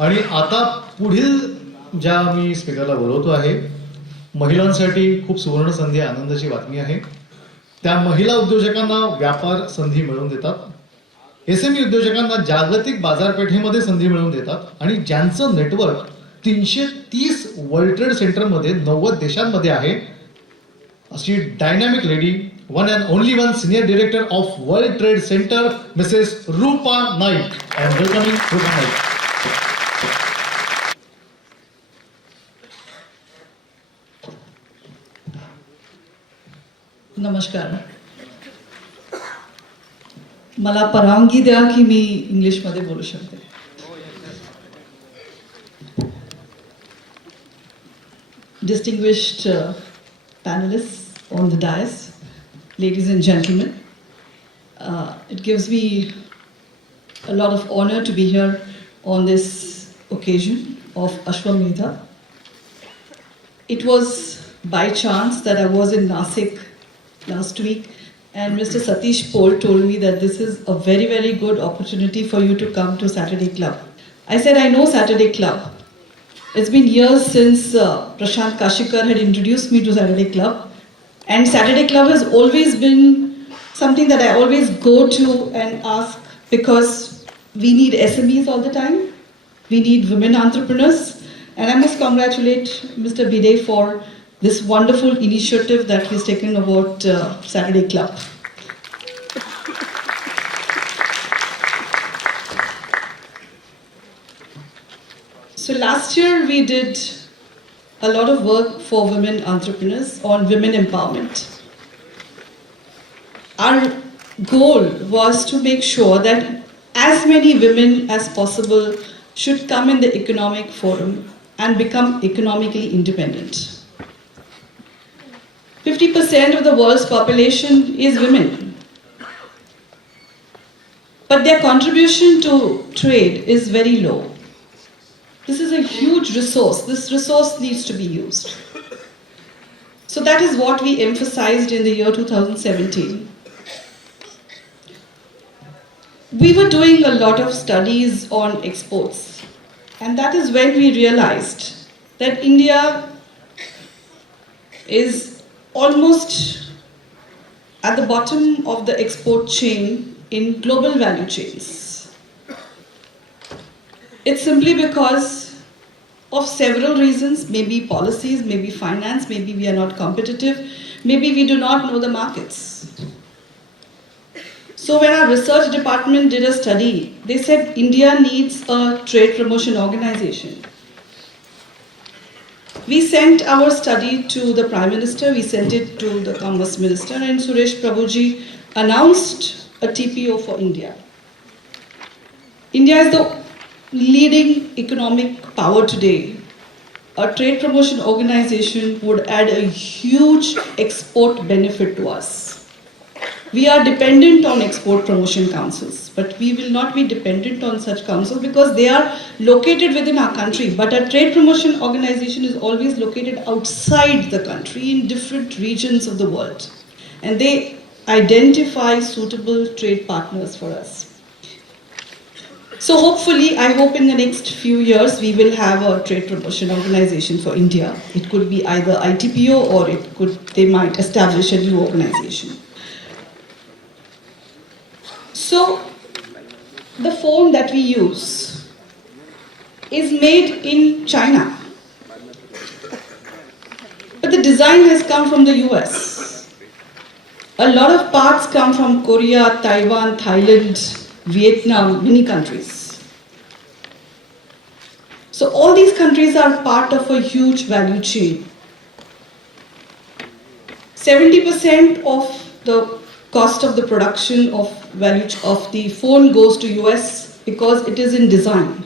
आणि आता पुढील ज्या मी स्पीकरला बोलवतो आहे, महिलांसाठी खूप सुवर्ण संधी, आनंदाची बातमी आहे. त्या महिला उद्योजकांना व्यापार संधी मिळवून देतात, एसएमई उद्योजकांना जागतिक बाजारपेठेमध्ये संधी मिळवून देतात आणि ज्यांचं नेटवर्क 330 वर्ल्ड ट्रेड सेंटरमध्ये 90 देशांमध्ये आहे, अशी dynamic lady, one and only one senior director of World Trade Center, Mrs Rupa Naik. I am welcoming Rupa Naik. नमस्कार. मला परवानगी द्या की मी इंग्लिशमध्ये बोलू शकते. Distinguished panelists on the dais, ladies and gentlemen, it gives me a lot of honor to be here on this occasion of Ashwamedha. It was by chance that I was in Nasik last week, and Mr. Satish Pol told me that this is a very, very good opportunity for you to come to Saturday Club. I said, I know Saturday Club. It's been years since Prashant Kashikar had introduced me to Saturday Club, and Saturday Club has always been something that I always go to and ask, because we need SMEs all the time, we need women entrepreneurs, and I must congratulate Mr. Bide for this wonderful initiative that he's taken about Saturday Club. So last year we did a lot of work for women entrepreneurs on women empowerment. Our goal was to make sure that as many women as possible should come in the economic forum and become economically independent. 50% of the world's population is women, but their contribution to trade is very low. This is a huge resource. This resource needs to be used. So that is what we emphasized in the year 2017. We were doing a lot of studies on exports, and that is when we realized that India is almost at the bottom of the export chain in global value chains. It's simply because of several reasons, maybe policies, maybe finance, maybe we are not competitive, maybe we do not know the markets. So when our research department did a study, they said India needs a trade promotion organization. We sent our study to the Prime Minister, we sent it to the Commerce Minister, and Suresh Prabhuji announced a TPO for India. India is the leading economic power today. A trade promotion organization would add a huge export benefit to us. We are dependent on export promotion councils, but we will not be dependent on such councils because they are located within our country. But a trade promotion organization is always located outside the country in different regions of the world, and they identify suitable trade partners for us. So hopefully, I hope in the next few years, we will have a trade promotion organization for India. It could be either ITPO or they might establish a new organization. So the phone that we use is made in China, but the design has come from the US. A lot of parts come from Korea, Taiwan, Thailand, Vietnam, many countries. So all these countries are part of a huge value chain. 70% of the cost of the production of the phone goes to US because it is in design.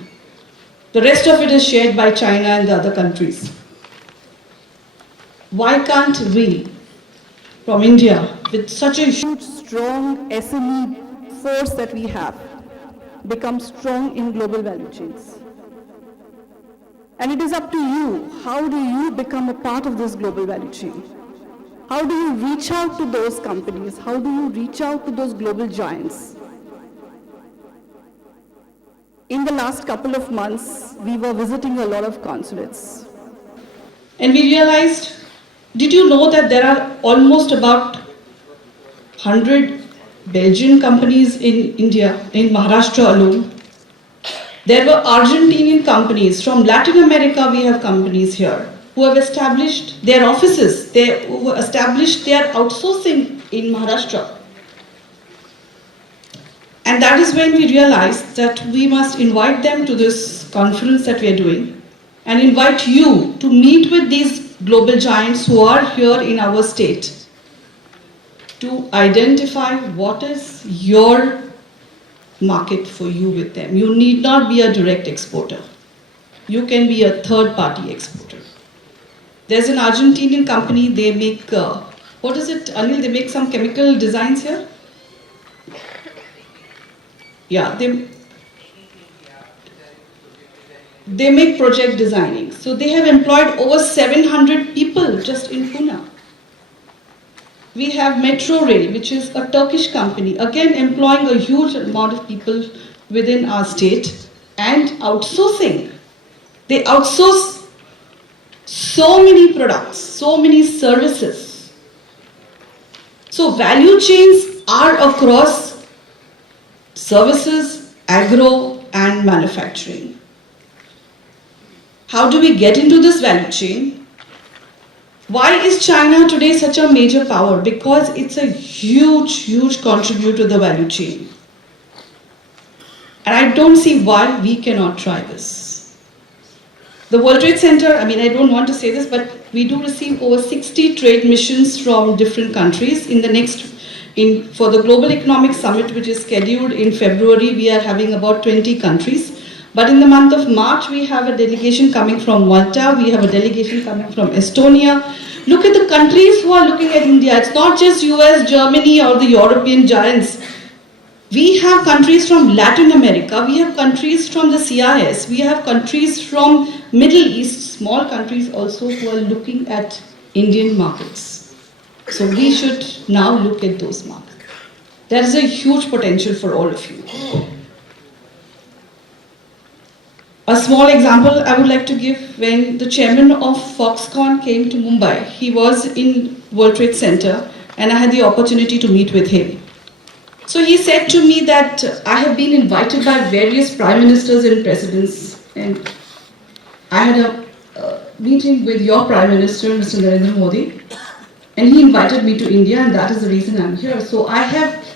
The rest of it is shared by China and the other countries. Why can't we, from India, with such a huge, strong SME force that we have, become strong in global value chains? And it is up to you. How do you become a part of this global value chain? How do you reach out to those companies? How do you reach out to those global giants? in the last couple of months, we were visiting a lot of consulates. And we realized, did you know that there are almost about 100 Belgian companies in India, in Maharashtra alone? There were Argentinian companies. From Latin America, we have companies here who have established their offices, who have established their outsourcing in Maharashtra. And that is when we realized that we must invite them to this conference that we are doing and invite you to meet with these global giants who are here in our state to identify what is your market for you with them. You need not be a direct exporter. You can be a third-party exporter. There's an Argentinian company, they make, what is it, Anil, they make some chemical designs here? Yeah, they make project designing. So they have employed over 700 people just in Pune. We have Metro Rail, which is a Turkish company, again employing a huge amount of people within our state and outsourcing. They outsource so many products, so many services. So value chains are across services, agro and manufacturing. How do we get into this value chain? Why is China today such a major power? Because it's a huge, huge contributor to the value chain. And I don't see why we cannot try this. The World Trade Center, I don't want to say this, but we do receive over 60 trade missions from different countries. For the Global Economic Summit, which is scheduled in February, we are having about 20 countries. But in the month of March, we have a delegation coming from Malta, we have a delegation coming from Estonia. Look at the countries who are looking at India. It's not just US, Germany or the European giants. We have countries from Latin America, we have countries from the CIS, we have countries from Middle East, small countries also who are looking at Indian markets. So we should now look at those markets. There is a huge potential for all of you. A small example I would like to give, when the chairman of Foxconn came to Mumbai, he was in World Trade Center and I had the opportunity to meet with him. So he said to me that I have been invited by various prime ministers and presidents, and I had a meeting with your prime minister, Mr. Narendra Modi, and he invited me to India, and that is the reason I'm here. So I have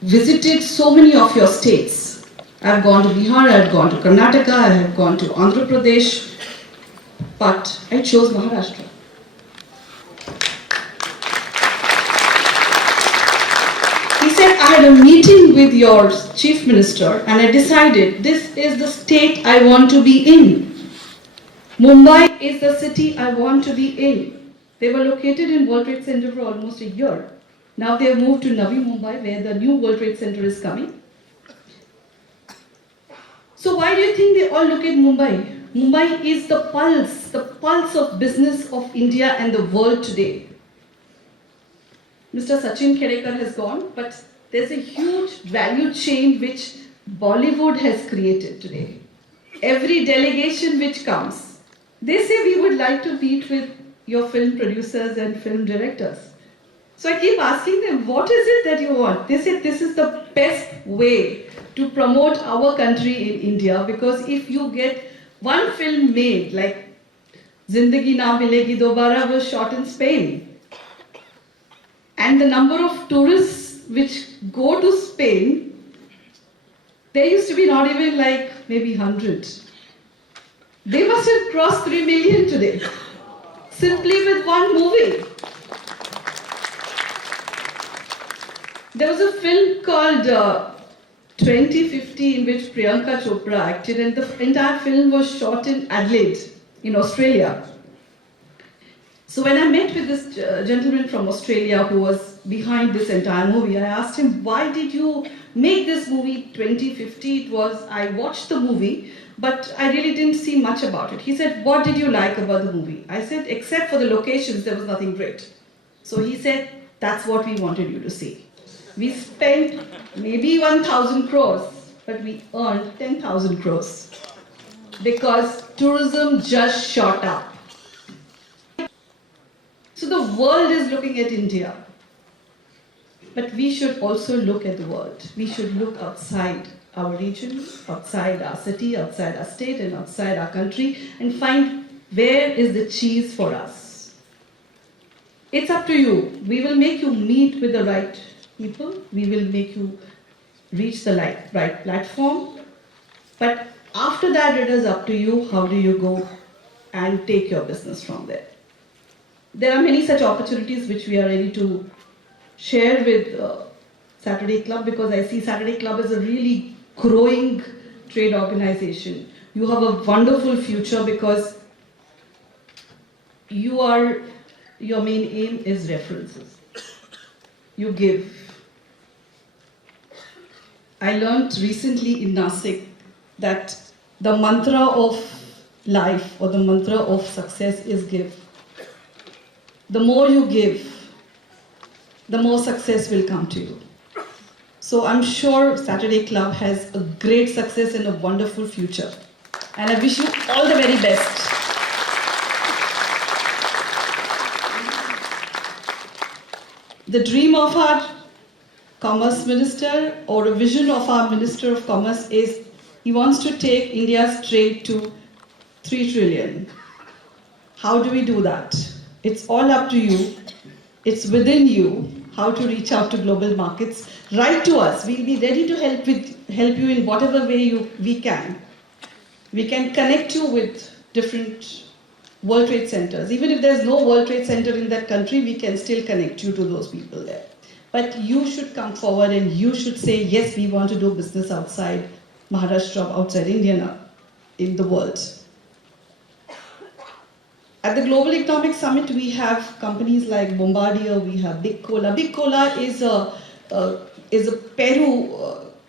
visited so many of your states. I've gone to Bihar, I've gone to Karnataka, I have gone to Andhra Pradesh, but I chose Maharashtra. He said, I had a meeting with your chief minister and I decided this is the state I want to be in. Mumbai is the city I want to be in. They were located in World Trade Center for almost a year. Now they have moved to Navi Mumbai, where the new World Trade Center is coming. So why do you think they all look at Mumbai? Mumbai is the pulse of business of India and the world today. Mr. Sachin Kerekar has gone, but there's a huge value chain which Bollywood has created today. Every delegation which comes, they say we would like to meet with your film producers and film directors. So I keep asking them, what is it that you want? They said this is the best way to promote our country in India, because if you get one film made, like Zindagi Na Milegi Dobara was shot in Spain, and the number of tourists which go to Spain, there used to be not even like maybe 100. They must have crossed 3 million today, simply with one movie. There was a film called 2050 in which Priyanka Chopra acted, and the entire film was shot in Adelaide, in Australia. So when I met with this gentleman from Australia who was behind this entire movie, I asked him, why did you make this movie 2050? I watched the movie, but I really didn't see much about it. He said, what did you like about the movie? I said, except for the locations, there was nothing great. So he said, that's what we wanted you to see. We spent maybe 1,000 crores but we earned 10,000 crores because tourism just shot up. So the world is looking at India. But we should also look at the world. We should look outside our region, outside our city, outside our state, and outside our country and find where is the cheese for us. It's up to you. We will make you meet with the right people. We will make you reach the right platform. But after that, it is up to you. How do you go and take your business from there? There are many such opportunities which we are ready to share with Saturday Club, because I see Saturday Club as a really growing trade organization. You have a wonderful future because your main aim is references. You give. I learned recently in Nasik that the mantra of life or the mantra of success is give. The more you give, the more success will come to you. So I'm sure Saturday Club has a great success and a wonderful future. And I wish you all the very best. The dream of our Commerce Minister, or a vision of our Minister of Commerce, is he wants to take India's trade to 3 trillion. How do we do that? It's all up to you. It's within you how to reach out to global markets. Write to us. We'll be ready to help you in whatever way we can. We can connect you with different World Trade Centers. Even if there's no World Trade Center in that country, we can still connect you to those people there. But you should come forward and you should say, yes, we want to do business outside Maharashtra, outside India, in the world. At the Global Economic Summit, we have companies like Bombardier, we have Big Cola. Big Cola is a Peru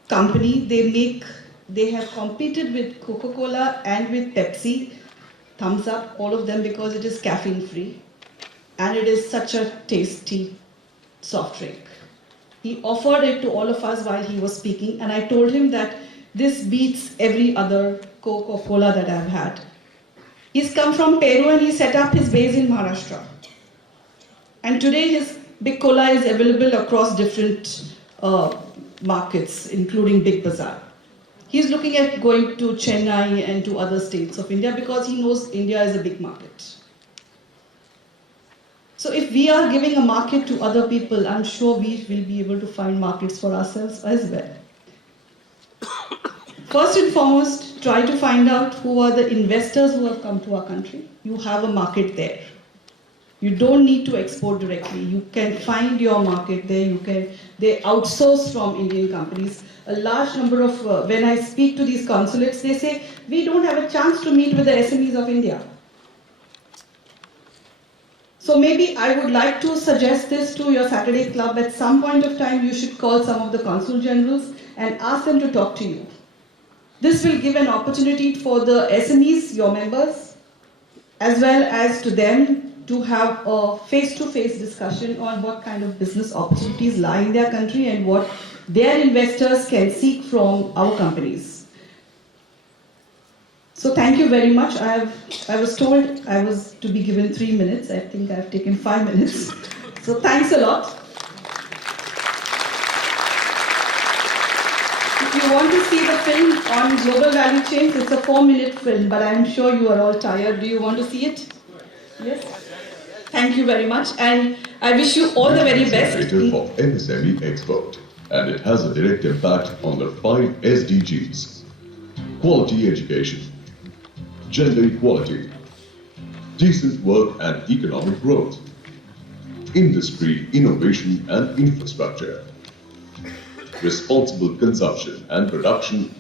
company. They have competed with Coca-Cola and with Pepsi, thumbs up, all of them, because it is caffeine free and it is such a tasty soft drink. He offered it to all of us while he was speaking, and I told him that this beats every other Coca-Cola that I've had. He's come from Peru and he set up his base in Maharashtra. And today his Big Cola is available across different markets, including Big Bazaar. He's looking at going to Chennai and to other states of India because he knows India is a big market. So if we are giving a market to other people, I'm sure we will be able to find markets for ourselves as well. First and foremost, try to find out who are the investors who have come to our country. You have a market there. You don't need to export directly. You can find your market there. They outsource from Indian companies. A large number of, when I speak to these consulates, they say, we don't have a chance to meet with the SMEs of India. So maybe I would like to suggest this to your Saturday Club. At some point of time, you should call some of the consul generals and ask them to talk to you. This will give an opportunity for the SMEs, your members, as well as to them to have a face-to-face discussion on what kind of business opportunities lie in their country and what their investors can seek from our companies. So thank you very much. I was told I was to be given 3 minutes. I think I've taken 5 minutes. So thanks a lot. If you want to see the film on global value chains, it's a 4-minute film, but I'm sure you are all tired. Do you want to see it? Yes? Thank you very much, and I wish you all the very best. For MSME Export, and it has a direct impact on the 5 SDGs. Quality education, gender equality, decent work and economic growth, industry, innovation and infrastructure, responsible consumption and production,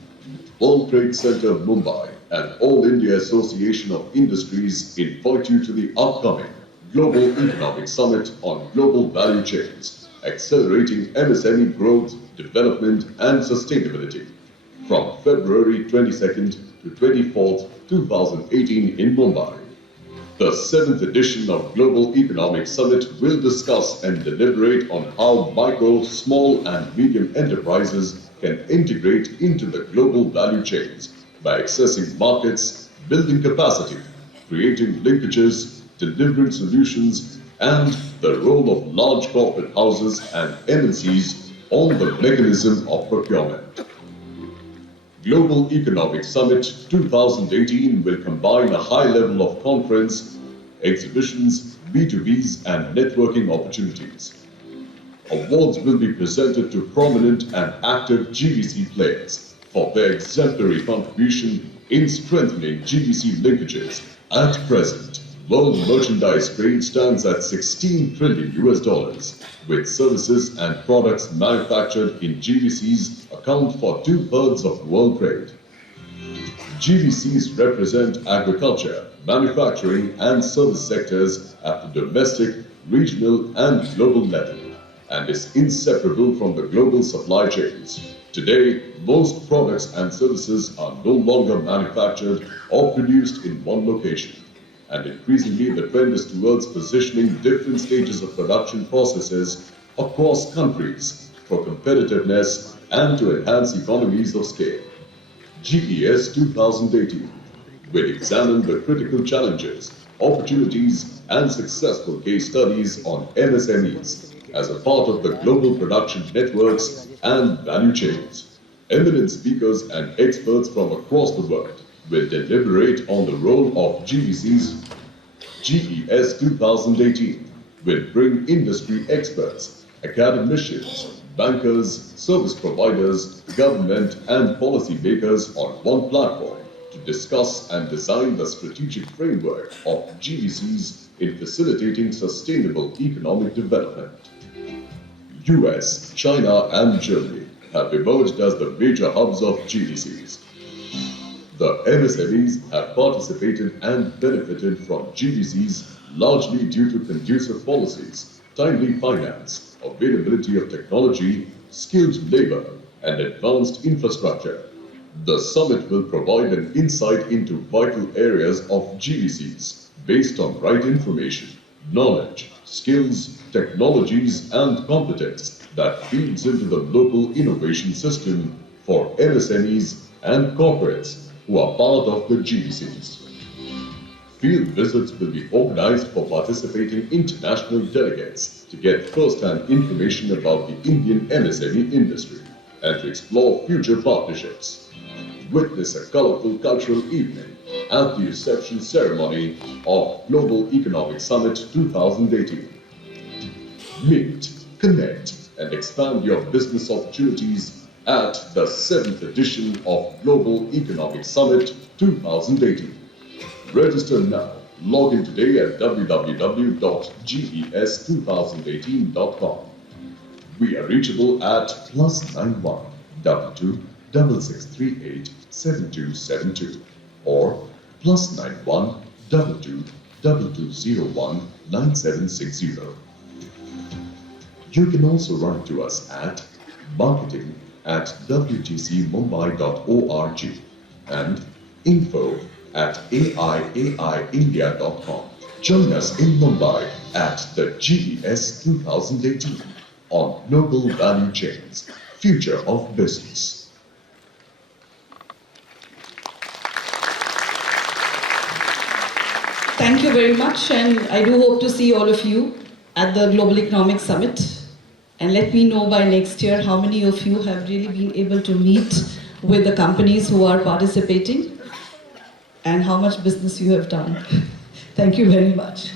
World Trade Center Mumbai and All India Association of Industries invite you to the upcoming Global Economic Summit on Global Value Chains, Accelerating MSME Growth, Development and Sustainability from February 22nd to 24th, 2018 in Mumbai. The 7th edition of Global Economic Summit will discuss and deliberate on how micro, small and medium enterprises can integrate into the global value chains by accessing markets, building capacity, creating linkages, delivering solutions, and the role of large corporate houses and MNCs on the mechanism of procurement. Global Economic Summit 2018 will combine a high level of conference, exhibitions, B2Bs, and networking opportunities. Awards will be presented to prominent and active GVC players for their exemplary contribution in strengthening GVC linkages. At present, world merchandise trade stands at $16 trillion, with services and products manufactured in GVCs account for 2/3 of world trade. GVCs represent agriculture, manufacturing, and service sectors at the domestic, regional, and global level, and is inseparable from the global supply chains. Today, most products and services are no longer manufactured or produced in one location, and increasingly the trend is towards positioning different stages of production processes across countries for competitiveness and to enhance economies of scale. GES 2018 will examine the critical challenges, opportunities, and successful case studies on MSMEs as a part of the global production networks and value chains. Eminent speakers and experts from across the world will deliberate on the role of GVCs. GES 2018 will bring industry experts, academicians, bankers, service providers, government, and policymakers on one platform to discuss and design the strategic framework of GVCs in facilitating sustainable economic development. US, China, and Germany have emerged as the major hubs of GVCs. The MSMEs have participated and benefited from GVCs largely due to conducive policies, timely finance, availability of technology, skilled labor, and advanced infrastructure. The summit will provide an insight into vital areas of GVCs based on right information, knowledge, skills, technologies, and competence that feeds into the local innovation system for MSMEs and corporates who are part of the GVCs. Field visits will be organized for participating international delegates to get first-hand information about the Indian MSME industry and to explore future partnerships. Witness a colorful cultural evening at the reception ceremony of Global Economic Summit 2018. Meet, connect, and expand your business opportunities at the 7th edition of Global Economic Summit 2018. Register now. Log in today at www.ges2018.com. We are reachable at +91 22 6638 7272 or +91 22 2201 9760. You can also write to us at marketing@wtcmumbai.org and info@aiindia.com. Join us in Mumbai at the GES 2018 on Global Value Chains, Future of Business. Thank you very much, and I do hope to see all of you at the Global Economic Summit. And let me know by next year how many of you have really been able to meet with the companies who are participating and how much business you have done. Thank you very much.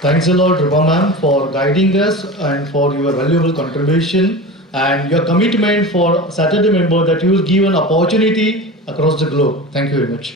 Thanks a lot, Rupa ma'am, for guiding us and for your valuable contribution and your commitment for Saturday member that you will give an opportunity across the globe. Thank you very much.